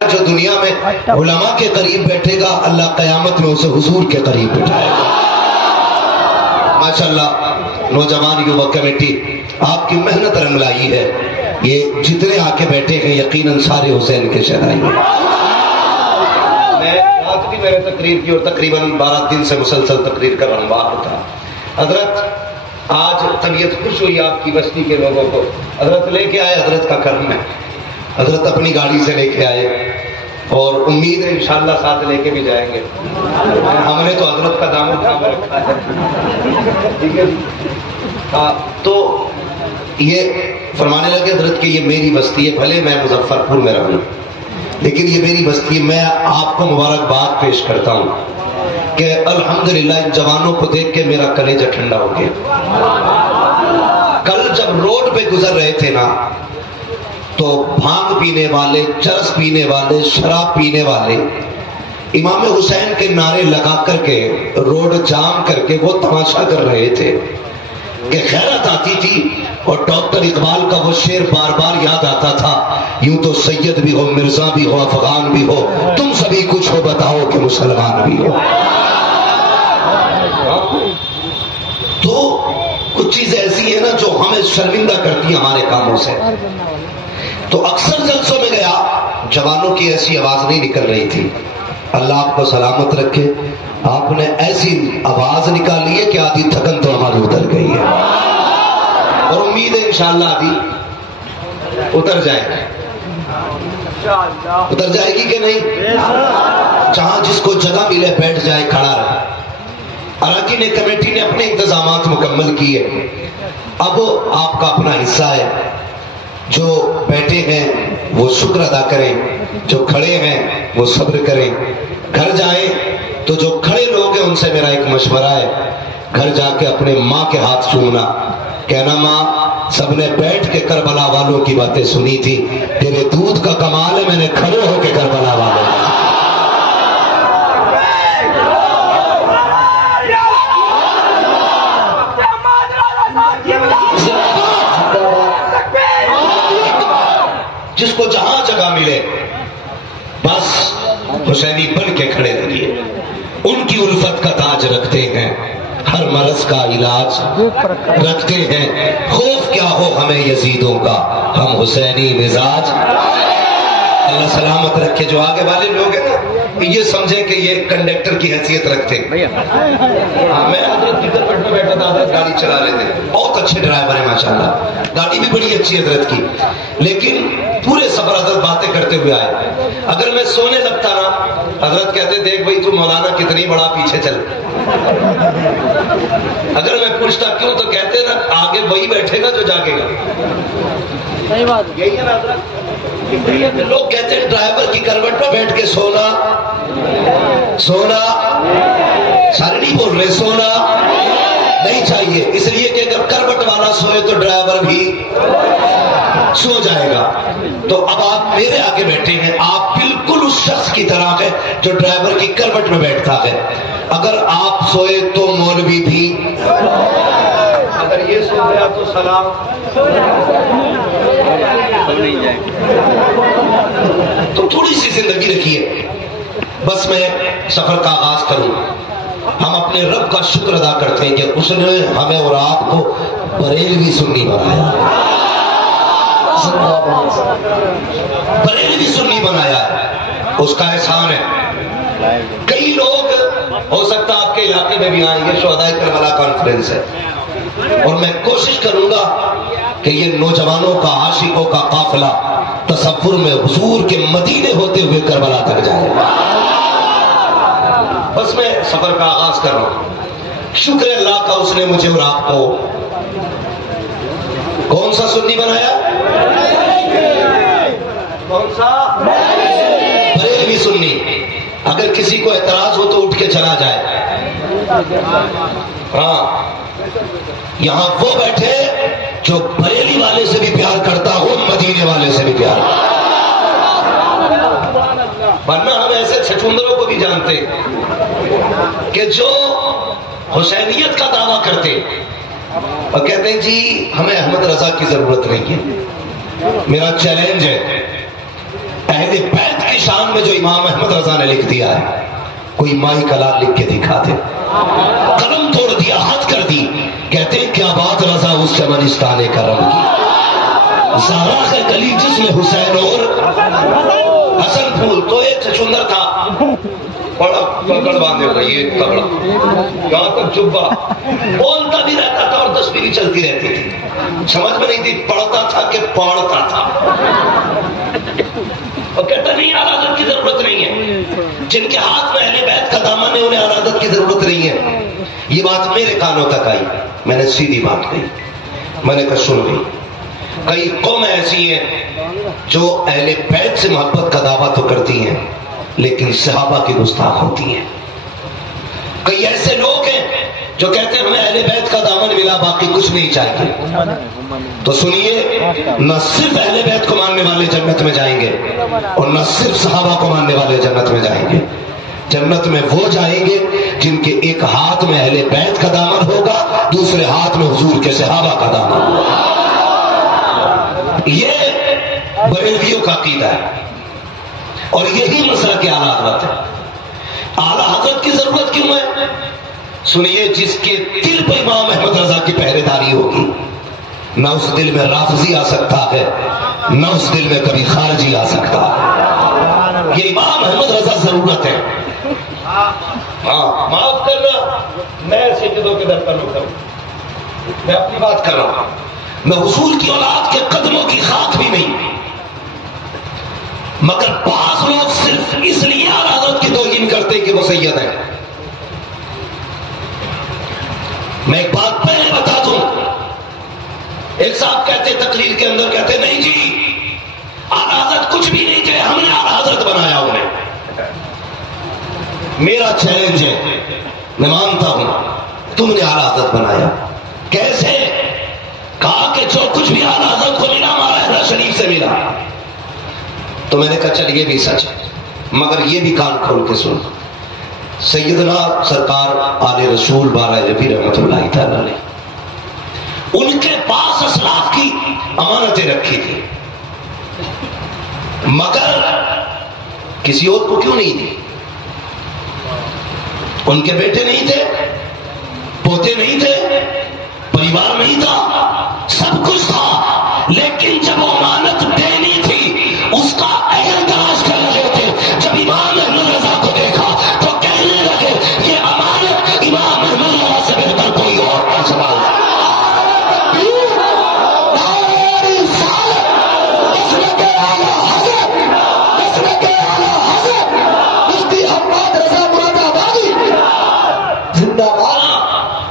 جو دنیا میں علماء کے قریب بیٹھے گا اللہ قیامت میں اسے حضور کے قریب بٹھائے گا۔ ماشاءاللہ نوجوان یووا کمیٹی آپ کی محنت رنگ لائی ہے، یہ جتنے آ کے بیٹھے ہیں یقیناً سارے حسین کے شہدائی ہیں۔ میں رات بھی میرے تقریر کی اور تقریباً 12 دن سے مسلسل تقریر کا رنوار ہوتا۔ حضرت آج طبیعت خوش ہوئی آپ کی بستی کے لوگوں کو، حضرت لے کے آئے، حضرت کا کرم ہے، حضرت اپنی گاڑی سے لے کے آئے اور امید ہے انشاءاللہ ساتھ لے کے بھی جائیں گے۔ ہم نے تو حضرت کا دامن تھام رکھا ہے، ٹھیک ہے۔ تو یہ فرمانے لگے حضرت کہ یہ میری بستی ہے، بھلے میں مظفر پور میں رہوں لیکن یہ میری بستی ہے۔ میں آپ کو مبارکباد پیش کرتا ہوں کہ الحمدللہ ان جوانوں کو دیکھ کے میرا کلیجہ ٹھنڈا ہو گیا۔ کل جب روڈ پہ گزر رہے تھے نا تو بھانگ پینے والے، چرس پینے والے، شراب پینے والے امام حسین کے نعرے لگا کر کے روڈ جام کر کے وہ تماشا کر رہے تھے کہ غیرت آتی تھی، اور ڈاکٹر اقبال کا وہ شعر بار بار یاد آتا تھا، یوں تو سید بھی ہو، مرزا بھی ہو، افغان بھی ہو، تم سبھی کچھ ہو، بتاؤ کہ مسلمان بھی ہو۔ تو کچھ چیزیں ایسی ہیں نا جو ہمیں شرمندہ کرتی ہیں ہمارے کاموں سے۔ تو اکثر جلسوں میں گیا، جوانوں کی ایسی آواز نہیں نکل رہی تھی۔ اللہ آپ کو سلامت رکھے، آپ نے ایسی آواز نکالی ہے کہ آدھی تھکن تو ہماری اتر گئی ہے، اور امید ہے انشاءاللہ آدھی اتر جائے گی۔ اتر جائے گی کہ نہیں؟ جہاں جس کو جگہ ملے بیٹھ جائے، کھڑا رہے۔ اراکین کمیٹی نے اپنے انتظامات مکمل کیے، اب آپ کا اپنا حصہ ہے۔ جو بیٹھے ہیں وہ شکر ادا کریں، جو کھڑے ہیں وہ صبر کریں۔ گھر جائیں تو جو کھڑے لوگ ہیں ان سے میرا ایک مشورہ ہے، گھر جا کے اپنے ماں کے ہاتھ چومنا، کہنا ماں سب نے بیٹھ کے کربلا والوں کی باتیں سنی تھی، تیرے دودھ کا کمال ہے میں نے کھڑے ہو کے کربلا والوں جس کو جہاں جگہ ملے بس حسینی بن کے کھڑے رہیے۔ ان کی الفت کا تاج رکھتے ہیں، ہر مرض کا علاج رکھتے ہیں، خوف کیا ہو ہمیں یزیدوں کا، ہم حسینی مزاج۔ اللہ سلامت رکھے۔ جو آگے والے لوگ ہیں نا یہ سمجھے کہ یہ کنڈکٹر کی حیثیت رکھتے ہیں۔ میں حضرت کی طرف میں بیٹھا تھا، حضرت گاڑی چلا رہے تھے، بہت اچھے ڈرائیور ہیں ماشاءاللہ، گاڑی بھی بڑی اچھی حضرت کی، لیکن پورے سفر حضرت باتیں کرتے ہوئے آئے۔ اگر میں سونے لگتا نا حضرت کہتے دیکھ بھائی تو مولانا کتنی بڑا پیچھے چل۔ اگر میں پوچھتا کیوں تو کہتے نا آگے وہی بیٹھے گا جو جاگے گا۔ یہی ہے نا حضرت، لوگ کہتے ہیں ڈرائیور کی کروٹ پہ بیٹھ کے سونا، سونا سارے نہیں بول رہے، سونا نہیں چاہیے، اس لیے کہ اگر کروٹ والا سوئے تو ڈرائیور بھی سو جائے گا۔ تو اب آپ میرے آگے بیٹھے ہیں، آپ بالکل اس شخص کی طرح ہے جو ڈرائیور کی کروٹ میں بیٹھتا ہے۔ اگر آپ سوئے تو مولوی بھی، اگر یہ سو گیا تو سلام تو تھوڑی سی زندگی رکھیے۔ بس میں سفر کا آغاز کروں، ہم اپنے رب کا شکر ادا کرتے ہیں کہ اس نے ہمیں اور آپ کو بریلوی سنی بنایا، بریلوی سنی بنایا ہے، اس کا احسان ہے۔ کئی لوگ ہو سکتا آپ کے علاقے میں بھی آئیں گے، شہدائے کربلا کانفرنس ہے، اور میں کوشش کروں گا کہ یہ نوجوانوں کا، عاشقوں کا قافلہ تصور میں حضور کے مدینے ہوتے ہوئے کربلا تک جائے۔ بس میں سفر کا آغاز کر رہا ہوں۔ شکر اللہ کا اس نے مجھے اور آپ کو کون سا سنی بنایا؟ کون سا؟ بریلوی سنی۔ اگر کسی کو اعتراض ہو تو اٹھ کے چلا جائے۔ ہاں یہاں وہ بیٹھے جو بریلی والے سے بھی پیار کرتا ہو، مدینے والے سے بھی پیار، ورنہ ہم ایسے چھچوندروں کو بھی جانتے کہ جو حسینیت کا دعویٰ کرتے اور کہتے ہیں جی ہمیں احمد رضا کی ضرورت نہیں ہے۔ میرا چیلنج ہے، اہل بیت کی شان قرآن میں جو امام احمد رضا نے لکھ دیا ہے، کوئی مائی کلام لکھ کے دکھا دے. قلم توڑ دیا، ہاتھ کر دی. کہتے ہیں کیا بات رضا اس چمنستان کرم کی، زہرا ہے گلی جس میں حسین اور حسن پھول. تو ایک چچندر تھا، بڑا پکڑ باندھے ہوئے، یہ کپڑا یہاں تک جبا، بولتا بھی رہتا تھا اور تصویری چلتی رہتی تھی. سمجھ میں نہیں تھی پڑھتا تھا کہ پاڑتا تھا. اور کہتا نہیں اعلی حضرت کی ضرورت نہیں ہے، جن کے ہاتھ میں اہل بیت کا دامن ہے انہیں اعلی حضرت کی ضرورت نہیں ہے. یہ بات میرے کانوں تک آئی، میں نے سیدھی بات کہی، میں نے کہا سن گئی. کئی قومیں ایسی ہیں جو اہل بیت سے محبت کا دعویٰ تو کرتی ہیں لیکن صحابہ کی گستاخ ہوتی ہیں. کئی ایسے لوگ ہیں جو کہتے ہیں ہمیں اہل بیت کا دامن ملا باقی کچھ نہیں چاہیے. تو سنیے، نہ صرف اہل بیت کو ماننے والے جنت میں جائیں گے اور نہ صرف صحابہ کو ماننے والے جنت میں جائیں گے. جنت میں وہ جائیں گے جن کے ایک ہاتھ میں اہل بیت کا دامن ہوگا، دوسرے ہاتھ میں حضور کے صحابہ کا دامن ہوگا. یہ بریلویوں کا عقیدہ ہے اور یہی مسئلہ کہ اعلیٰ حضرت ہے. اعلیٰ حضرت کی ضرورت کیوں ہے؟ سنیے، جس کے دل پہ امام احمد رضا کی پہرے داری ہوگی، نہ اس دل میں رافضی آ سکتا ہے، نہ اس دل میں کبھی خارجی آ سکتا ہے. یہ امام احمد رضا ضرورت ہے. ہاں معاف کرنا، میں سجدوں کے در پر رکا ہوں، میں اپنی بات کر رہا ہوں. میں حضور کی اولاد کے قدموں کی خاک بھی نہیں، مگر بعض لوگ صرف اس لیے اعلیٰ حضرت کی توہین کرتے کہ وہ سید ہیں. میں ایک بات پہلے بتا دوں، ایک صاحب کہتے تقریر کے اندر، کہتے نہیں جی اعلیٰ حضرت کچھ بھی نہیں کہ ہم نے اعلیٰ حضرت بنایا انہیں. میرا چیلنج ہے، میں مانتا ہوں تم نے اعلیٰ حضرت بنایا. کیسے؟ کہا کہ جو کچھ بھی اعلیٰ حضرت کو ملا ہمارا احرام شریف سے ملا. تو میں نے کہا چل یہ بھی سچ ہے، مگر یہ بھی کان کھول کے سن. سیدنا سرکار آل رسول بارہ ربی رحمۃ اللہ تعالی علیہ، ان کے پاس اسلاف کی امانتیں رکھی تھی، مگر کسی اور کو کیوں نہیں دی؟ ان کے بیٹے نہیں تھے، پوتے نہیں تھے، پریوار نہیں تھا، سب کچھ تھا، لیکن جب وہ امانت دینی تھی اس کا اہل تلاش کر رہے تھے. جب امام احمد رضا کو دیکھا تو کہنے لگے یہ امانت امام احمد رضا سے بہتر کوئی اور نہ سنبھالے.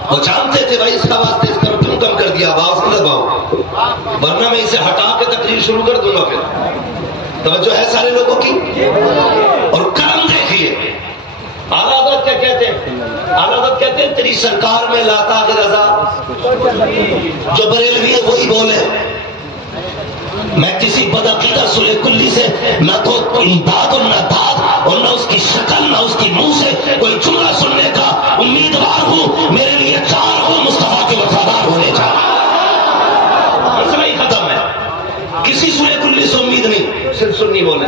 وہ جانتے تھے بھائی اس کا واسطے اس طرح کیوں کم کر دیا، آواز نہ دباؤ ورنہ میں اسے ہٹا کے تقریر شروع کر دوں گا. پھر توجہ ہے سارے لوگوں کی. اور کرم دیکھیے، اعلیٰ حضرت کیا کہتے ہیں؟ اعلیٰ حضرت کہتے ہیں تیری سرکار میں لاتا کہ رضا، جو بریلوی ہے وہی بولے. میں کسی بدعقیدہ سلے کلی سے نہ تو امداد اور نہ داد اور نہ اس کی شکل نہ اس کی منہ سے کوئی جملہ سننے کا امیدوار ہوں. میرے لیے چار ہو مصطفیٰ کے وفادار ہونے کا مسئلہ ہی ختم ہے. کسی سلے کلی سے امید نہیں، صرف سنی بولے.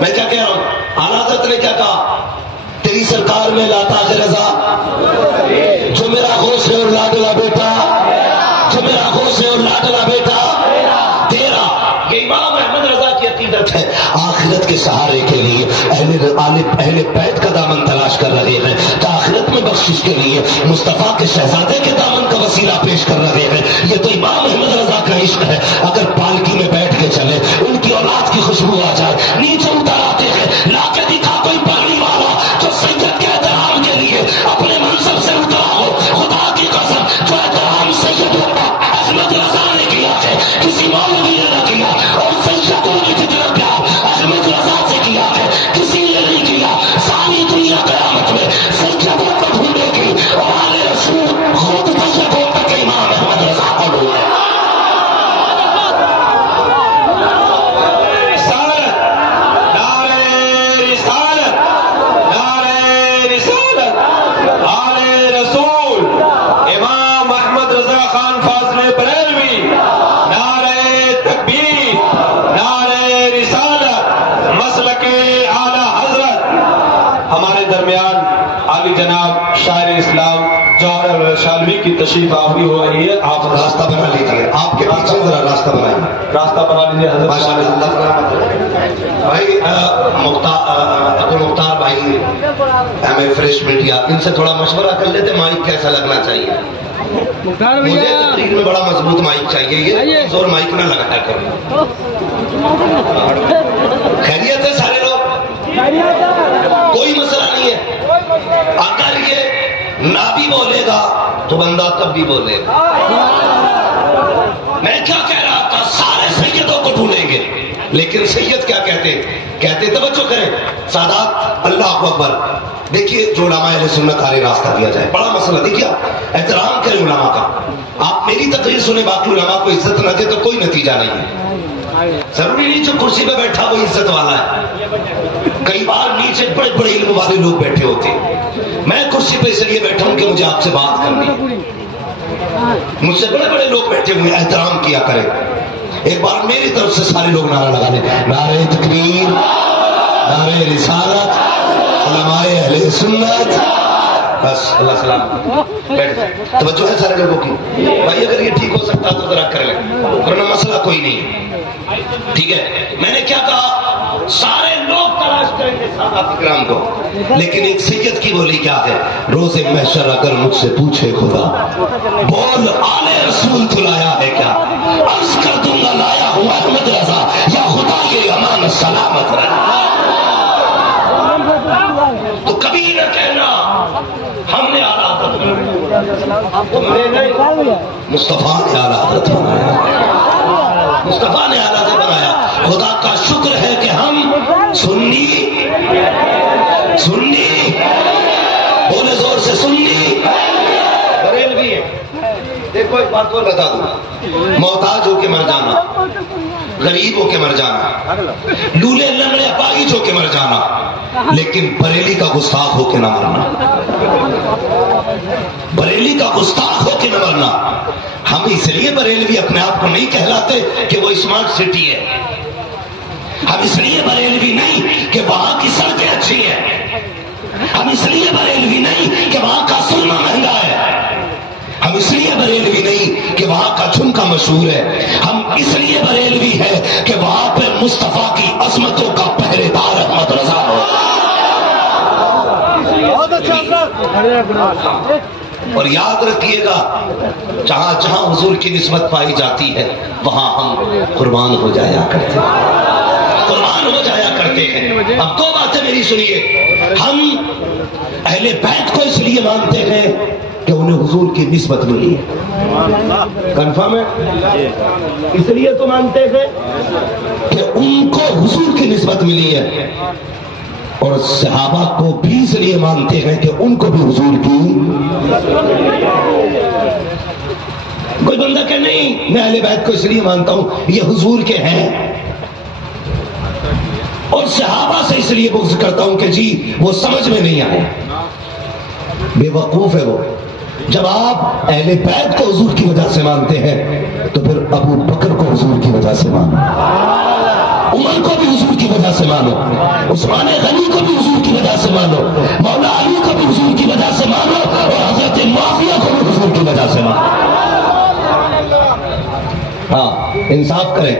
میں کیا کہہ رہا ہوں؟ اعلیٰ حضرت نے کیا کہا؟ تیری سرکار میں لاتا ہے رضا، جو میرا غوث ہے اور لاڈلا بیٹا، جو میرا غوث ہے اور لاڈلا بیٹا تیرا. یہ امام احمد رضا کی عقیدت ہے. آخرت کے سہارے کے لیے اہل بیت کا دامن تلاش کر رہے ہیں، آخرت میں بخشش کے لیے مصطفیٰ کے شہزادے کے دامن کا وسیلہ پیش کر رہے ہیں. یہ تو امام احمد رضا کا عشق ہے. اگر پالکی میں بیٹھ کے چلے، ان کی اولاد کی خوشبو آ جائے، نیچے اتر آتے ہیں، لا کے دکھا کوئی پگڑی والا جو سید کے احترام کے لیے اپنے منصب سے اترا ہو. خدا کی قسم، جو احترام سید احمد رضا نے کیا ہے کسی مولوی نے نہ کیا، اور سیدوں نے جتنا پیار احمد رضا سے کیا ہے کسی نے نہیں کیا. ساری دنیا قیامت میں سیدوں کو ڈھونڈے گی اور آل رسول خود سیدوں تک امام احمد رضا کو ڈھونڈے. درمیان عالی جناب شاعر اسلام جوہر شالوی کی تشریف آوری ہو رہی ہے. آپ راستہ بنا لیجیے, آپ کے پیچھے ذرا راستہ بنائیے, راستہ بنا لیجیے حضرت. بھائی عبد المختار بھائی ایم اے فریش میڈیا, ان سے تھوڑا مشورہ کر لیتے مائک کیسا لگنا چاہیے. مجھے تقریر میں بڑا مضبوط مائک چاہیے, یہ زور مائک نہ لگایا کرو. خیریت ہے سارے لوگ, کوئی مسئلہ نہیں ہے. اگر یہ نہ بھی بولے گا تو بندہ تب بھی بولے گا. میں کیا کہہ رہا تھا, سارے سیدوں کو ڈھونڈیں گے, لیکن سید کیا کہتے توجہ کریں سادات, اللہ اکبر. دیکھیے جو علماء اہل سنت آلے راستہ دیا جائے, بڑا مسئلہ. دیکھیے احترام کریں علماء کا. آپ میری تقریر سنیں, باقی علماء کو عزت نہ دے تو کوئی نتیجہ نہیں ہے. ضروری نہیں جو کرسی پہ بیٹھا وہ عزت والا ہے. کئی بار نیچے بڑے بڑے علم والے لوگ بیٹھے ہوتے ہیں. میں کرسی پہ اس لیے بیٹھا ہوں کہ مجھے آپ سے بات کرنی, مجھ سے بڑے بڑے لوگ بیٹھے ہوئے, احترام کیا کریں. ایک بار میری طرف سے سارے لوگ نعرہ لگا لیں, نعرہ تکبیر, نعرہ رسالت, علماء اہل سنت. بس اللہ سلام. بیٹھ توجہ ہے سارے لوگوں کی. بھائی اگر یہ ٹھیک ہو سکتا تو ذرا کر لیں, ورنہ مسئلہ کوئی نہیں. ٹھیک ہے, میں نے کیا کہا, سارے لوگ تلاش کریں گے صحابہ کرام کو, لیکن ایک سید کی بولی کیا ہے, روز محشر اگر مجھ سے پوچھے خدا بول آل رسول تو لایا ہے کیا, عرض کر دوں گا لایا ہوں احمد رضا, یا خدا یہ امان سلامت رہا. تو کبھی نہ کہنا ہم نے اعلیٰ حضرت مصطفیٰ نے اعلیٰ حضرت بنایا, مصطفیٰ نے اعلیٰ حضرت بنایا. خدا کا شکر ہے کہ ہم سنی بولے زور سے سنی بریلوی ہیں. دیکھو ایک بات اور بتا دوں, محتاج ہو کے مر جانا, غریب ہو کے مر جانا, لولے لنگڑے اپاہج ہو کے مر جانا, لیکن بریلی کا گستاخ ہو کے نہ مرنا, بریلی کا گستاخ ہو کے نہ مرنا. ہم اس لیے بریلوی اپنے آپ کو نہیں کہلاتے کہ وہ اسمارٹ سٹی ہے, ہم اس لیے بریلوی نہیں کہ وہاں کی سڑکیں اچھی ہیں, ہم اس لیے بریلوی نہیں کہ وہاں کا سرما مہنگا ہے, ہم اس لیے بریلوی نہیں کہ وہاں کا جھمکا مشہور ہے, ہم اس لیے بریلوی ہے کہ وہاں پہ مصطفیٰ کی عظمتوں کا پہرے دار احمد رضا ہو. اور یاد رکھیے گا, جہاں جہاں حضور کی نسبت پائی جاتی ہے وہاں ہم قربان ہو جایا کرتے ہیں. اب دو باتیں میری سنیے, ہم اہل بیت کو اس لیے مانتے ہیں کہ انہیں حضور کی نسبت ملی ہے. کنفرم ہے, اس لیے تو مانتے ہیں کہ ان کو حضور کی نسبت ملی ہے, اور صحابہ کو بھی اس لیے مانتے ہیں کہ ان کو بھی حضور کی. کوئی بندہ کہ نہیں میں اہل بیت کو اس لیے مانتا ہوں یہ حضور کے ہیں, اور صحابہ سے اس لیے بغض کرتا ہوں کہ جی وہ سمجھ میں نہیں آئے. بے وقوف ہے وہ. جب آپ اہل بیت کو حضور کی وجہ سے مانتے ہیں تو پھر ابو بکر کو حضور کی وجہ سے مانو, عمر کو بھی حضور کی وجہ سے مانو, عثمان غنی کو بھی حضور کی وجہ سے مانو, مولا علی کو بھی حضور کی وجہ سے مانو, اور حضرت معاویہ کو بھی حضور کی وجہ سے مانو. ہاں انصاف کریں.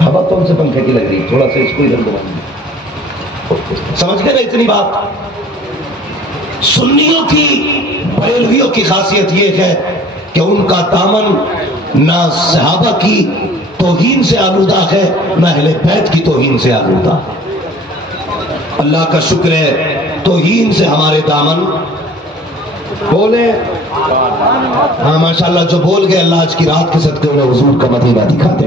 ہوا تو ان سے پنکھے کی لگ رہی, تھوڑا سا اس کو ادھر دبائیں. سمجھ گئے نا اتنی بات. سنیوں کی بریلویوں کی خاصیت یہ ہے کہ ان کا دامن نہ صحابہ کی توہین سے آلودہ ہے نہ اہل بیت کی توہین سے آلودہ. اللہ کا شکر ہے توہین سے ہمارے دامن بولے. ہاں ماشاءاللہ جو بول گئے اللہ آج کی رات کے صدقے انہیں حضور کا مدینہ دکھا دے.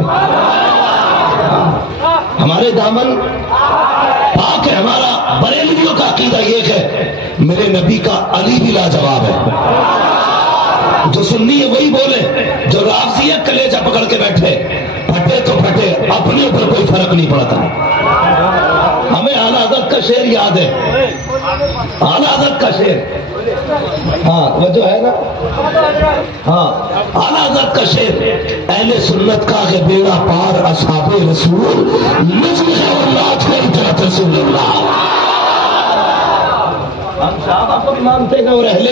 ہمارے دامن پاک ہے. ہمارا بریلویوں کا عقیدہ یہ ہے میرے نبی کا علی بھی لاجواب ہے. جو سنی ہے وہی بولے, جو رافضی ہے کلیجہ پکڑ کے بیٹھے, پھٹے تو پھٹے, اپنے اوپر کوئی فرق نہیں پڑتا. ہمیں اعلیٰ حضرت کا شعر یاد ہے, اعلیٰ حضرت کا شعر. ہاں توجہ ہے نا. ہاں اعلیٰ حضرت کا شعر, اہل سنت کا ہے بیڑا پار اصحاب رسول, مجھ میں اور لاج کر رسول اللہ. ہم صحابہ کو بھی مانتے ہیں اور اہل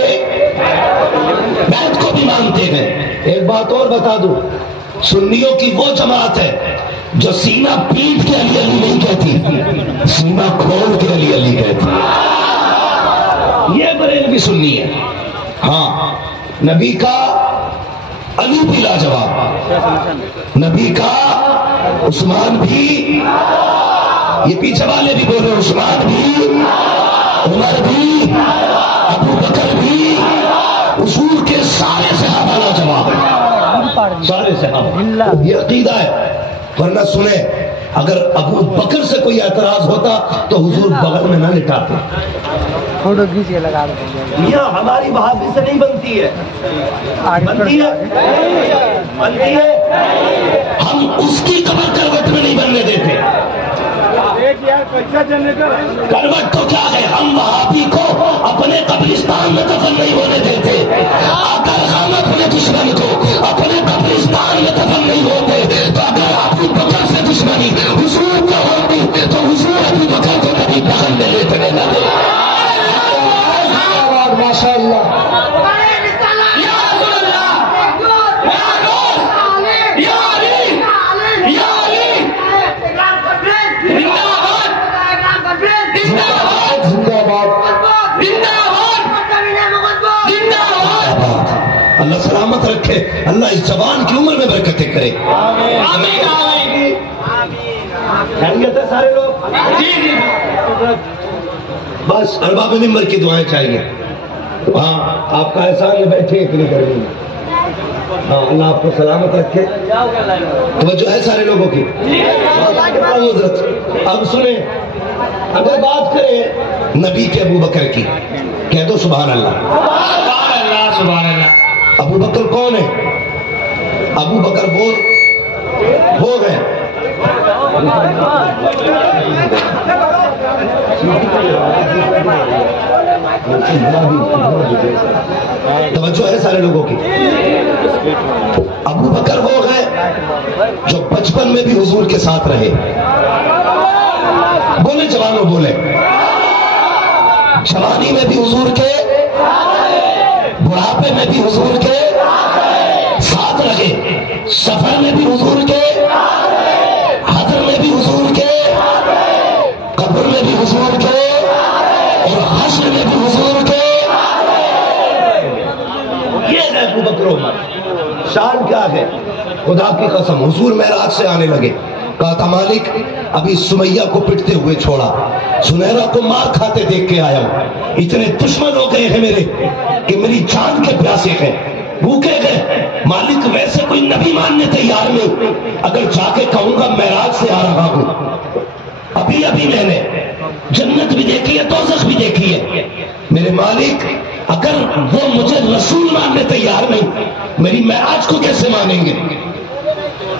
بیت کو بھی مانتے ہیں. ایک بات اور بتا دوں، سنیوں کی وہ جماعت ہے جو سینہ پیٹ کے علی علی نہیں کہتی، سینہ کھول کے علی علی کہتی. یہ بریلوی سنی ہے. ہاں، نبی کا علی بھی لاجواب، نبی کا عثمان بھی، یہ پیچھے والے بھی بول رہے ہیں، عثمان بھی، عمر بھی، ابو بکر بھی، اصول کے سارے صحابہ لاجواب ہیں، سارے صحابہ. یہ عقیدہ ہے. ورنہ سنیں، اگر ابو بکر سے کوئی اعتراض ہوتا تو حضور بغل میں نہ لٹاتے. فوٹو کھینچ کے لگا دیں. یہ ہماری بہادری سے نہیں بنتی ہے، بنتی ہے، بنتی ہے. ہم اس کی قبر کروٹ میں نہیں بننے دیتے. کروٹ تو کیا ہے، ہم وہابی کو اپنے قبرستان میں دفن نہیں ہونے دیتے. اگر ہم اپنے دشمن کو اپنے قبرستان میں دفن نہیں ہوتے تو اگر ابو بکر سے دشمنی حضور کو ہوتی تو حضور ابو بکر کو کبھی بغل میں لیتے نہ دے. ماشاء اللہ. اللہ سلامت رکھے، اللہ اس جوان کی عمر میں برکتیں کرے. خیریت ہے سارے لوگ؟ بس ارباب ممبر کی دعائیں چاہیے. ہاں، آپ کا احسان ہے، بیٹھے اتنی گرمی میں. ہاں، اللہ آپ کو سلامت رکھے. توجہ ہے سارے لوگوں کی؟ اب سنیں، اگر بات کریں نبی کے ابو بکر کی، کہہ دو سبحان اللہ. سبحان اللہ، سبحان اللہ. ابو بکر کون ہے؟ ابو بکر وہ ہے توجہ ہے سارے لوگوں کی. ابو بکر وہ ہے جو بچپن میں بھی حضور کے ساتھ رہے. بولے جوانوں، بولے. جوانی میں بھی حضور کے، بڑھاپے میں بھی حضور کے ساتھ رہے، سفر میں بھی حضور کے، حضر میں بھی حضور کے، قبر میں بھی حضور کے، اور حشر میں بھی حضور کے. یہ ہے ابو بکر عمر. شان کیا ہے؟ خدا کی قسم، حضور معراج سے آنے لگے، کہا تھا مالک ابھی سمیہ کو پٹتے ہوئے چھوڑا، سنیرا کو مار کھاتے دیکھ کے آیا ہوں. اتنے دشمن ہو گئے ہیں میرے کہ میری جان کے پیاسے ہیں، بھوکے گئے. مالک ویسے کوئی نبی ماننے تیار نہیں، اگر جا کے کہوں گا معراج سے آ رہا ہوں. ابھی میں نے جنت بھی دیکھی ہے، دوزخ بھی دیکھی ہے. میرے مالک اگر وہ مجھے رسول ماننے تیار نہیں، میری معراج کو کیسے مانیں گے؟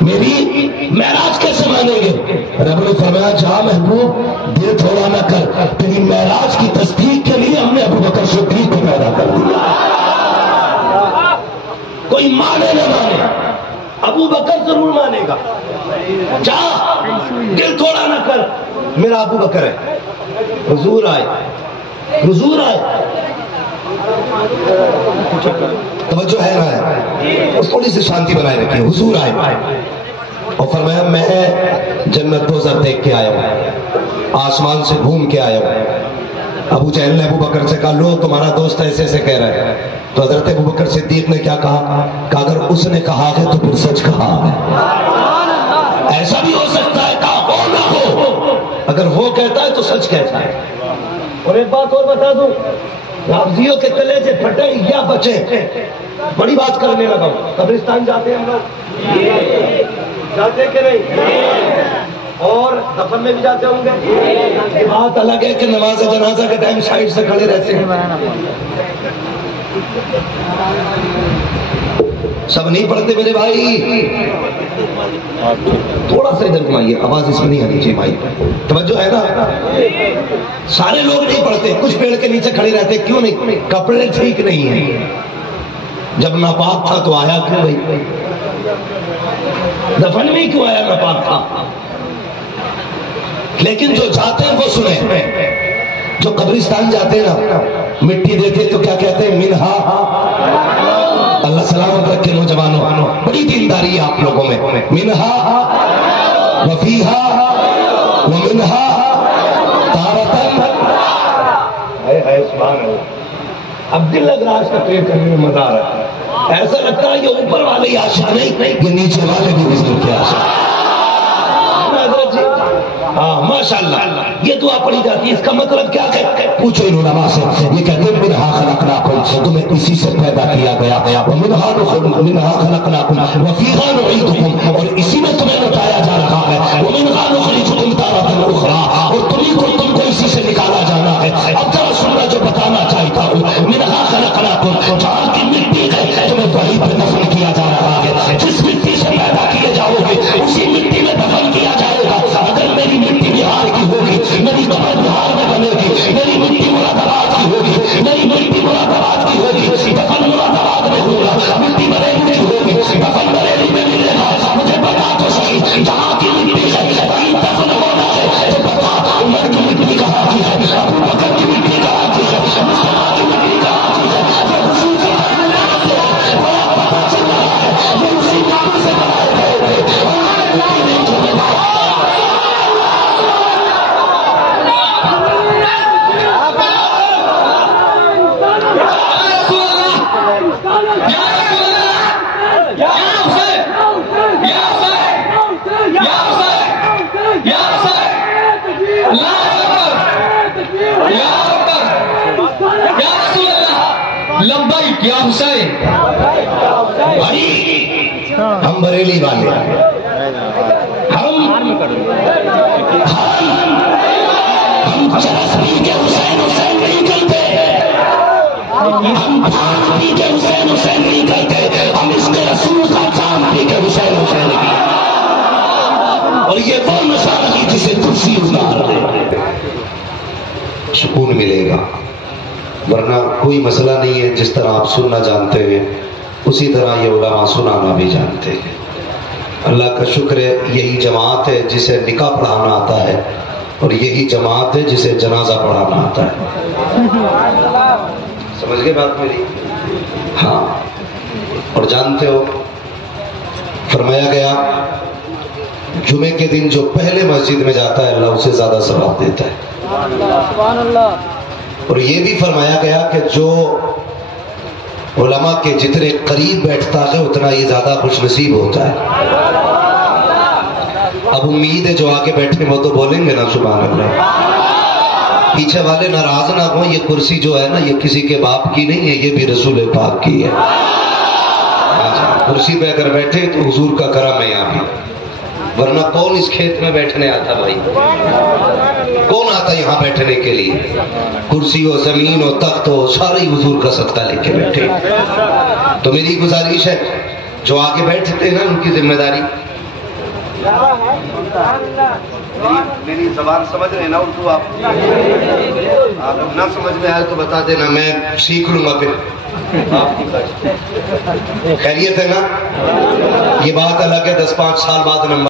میری معراج کیسے مانیں گے؟ رب نے فرمایا جا محبوب، دیر تھوڑا نہ کر، تیری معراج کی تصدیق کے لیے ہم نے ابو بکر صدیق کو پیدا کر دیا. کوئی مانے نہ مانے، ابو بکر ضرور مانے گا. جا، دل تھوڑا نہ کر، میرا ابو بکر ہے. حضور آئے، حضور آئے. توجہ ہے نا؟ تھوڑی سی شانتی بنائے رکھیے. حضور آئے اور فرمایا میں جنت دوزخ دیکھ کے آیا ہوں، آسمان سے گھوم کے آیا ہوں. ابو جہل نے ابو بکر سے کہا لو تمہارا دوست ایسے ایسے کہہ رہا ہے. تو حضرت ابو بکر صدیق نے کیا کہا کہ اگر اس نے کہا ہے تو پھر سچ کہا ہے. ایسا بھی ہو سکتا ہے کہا ہو نہ ہو، اگر وہ کہتا ہے تو سچ کہتا ہے. اور ایک بات اور بتا دوں، رافضیوں کے کلیجے پھٹے یا بچے، بڑی بات کرنے لگا ہوں. قبرستان جاتے ہیں ہم لوگ، جاتے کہ نہیں؟ اور دفن میں بھی جاتے ہوں گے. بات الگ ہے کہ نماز جنازہ کے ٹائم سائڈ سے کھڑے رہتے ہیں. سب نہیں پڑھتے میرے بھائی، تھوڑا سا ادھر گھمائیے، آواز اس میں نہیں آنی چاہیے بھائی. توجہ ہے نا؟ سارے لوگ نہیں پڑھتے، کچھ پیڑ کے نیچے کھڑے رہتے. کیوں نہیں؟ کپڑے ٹھیک نہیں ہیں. جب ناپاک تھا تو آیا کیوں بھائی؟ دفن میں کیوں آیا ناپاک تھا؟ لیکن جو جاتے ہیں وہ سنیں، جو قبرستان جاتے ہیں نا مٹی دیتے تو کیا کہتے ہیں؟ منہا. اللہ سلامت رکھے نوجوانوں، بڑی دینداری ہے آپ لوگوں میں. منہا وفیہا ومنہا تارتن. سبحان اللہ. اب دل لگ رہا ہے تقریر کرنے میں مزہ آ رہا ہے. ایسا لگتا ہے یہ اوپر والے ہی آشا نہیں، یہ نیچے والے بھی بزرگ کے آشا. ہاں ماشاء اللہ یہ دعا پڑھی جاتی ہے. اس کا مطلب کیا ہے؟ پوچھو ان علماء سے. یہ کہتے ہیں منہا خلقناکم، تمہیں اسی سے پیدا کیا گیا، ومنہا خلقناکم وفیہا نعیدکم، اور اسی میں تمہیں لوٹایا جا رہا ہے. ومنہا نخرجکم تارۃ اخری، اور تم کو اسی سے نکالا جانا ہے. اب ذرا سننا جو بتانا چاہتا ہوں. منہا خلقناکم، جہاں کی مٹی ہے تمہیں وہیں پر دفن کیا جا رہا ہے. جس مٹی سے پیدا کیے جاؤ گے اسی مٹی میں دفن کیا جائے گا. اگر میری مٹی بہار کی ہوگی، میری قبر بہار میں بنے گی. میری مٹی مراد آباد کی ہوگی، میری مٹی مراد آباد کی ہوگی. دفن مراد آباد میں ہوگا. مٹی بریلی کی ہوگی، دفن بریلی میں ملے گا. مجھے بتا تو صحیح، جہاں کی مٹی ہے وہیں دفن ہونا ہے. تو بتا عمر کی مٹی کہاں کی ہے، ابو بکر کی مٹی کہاں کی ہے، مصطفیٰ کی مٹی کہاں کی ہے. یہ اسی کے بڑا پتا چل رہا ہے، یہ اسی نام سے بنائے گئے تھے. لمبائی کیا حسین، ہم بریلی والے، ہم چرسبی کے حسین حسین نہیں کرتے، ہم پھانپی کے حسین حسین نہیں کرتے، ہم اس کے رسول کا پھانپی کے حسین حسین کی. اور یہ وہ نشان کی جسے کرسی اتار دے سکون ملے گا. ورنہ کوئی مسئلہ نہیں ہے. جس طرح آپ سننا جانتے ہیں اسی طرح یہ علماء سنانا بھی جانتے ہیں. اللہ کا شکر ہے یہی جماعت ہے جسے نکاح پڑھانا آتا ہے، اور یہی جماعت ہے جسے جنازہ پڑھانا آتا ہے. سمجھ گئے بات میری؟ ہاں. اور جانتے ہو فرمایا گیا جمعے کے دن جو پہلے مسجد میں جاتا ہے اللہ اسے زیادہ ثواب دیتا ہے. اور یہ بھی فرمایا گیا کہ جو علماء کے جتنے قریب بیٹھتا ہے اتنا یہ زیادہ خوش نصیب ہوتا ہے. اب امید ہے جو آگے بیٹھے وہ تو بولیں گے نا سبحان اللہ. پیچھے والے ناراض نہ ہوں. یہ کرسی جو ہے نا یہ کسی کے باپ کی نہیں ہے، یہ بھی رسول پاک کی ہے. کرسی پہ اگر بیٹھے تو حضور کا کرم ہے یہاں بھی. ورنہ کون اس کھیت میں بیٹھنے آتا بھائی؟ کون آتا یہاں بیٹھنے کے لیے؟ کرسی ہو، زمین ہو، تخت ہو، سارے حضور کا صدقہ لے کے بیٹھے. تو میری گزارش ہے جو آگے بیٹھتے ہیں نا ان کی ذمہ داری. میری زبان سمجھ رہے نا اردو؟ آپ نہ سمجھ میں آئے تو بتا دینا، میں سیکھ لوں گا. پھر خیریت ہے نا؟ یہ بات الگ ہے 10-5 سال بعد نمبر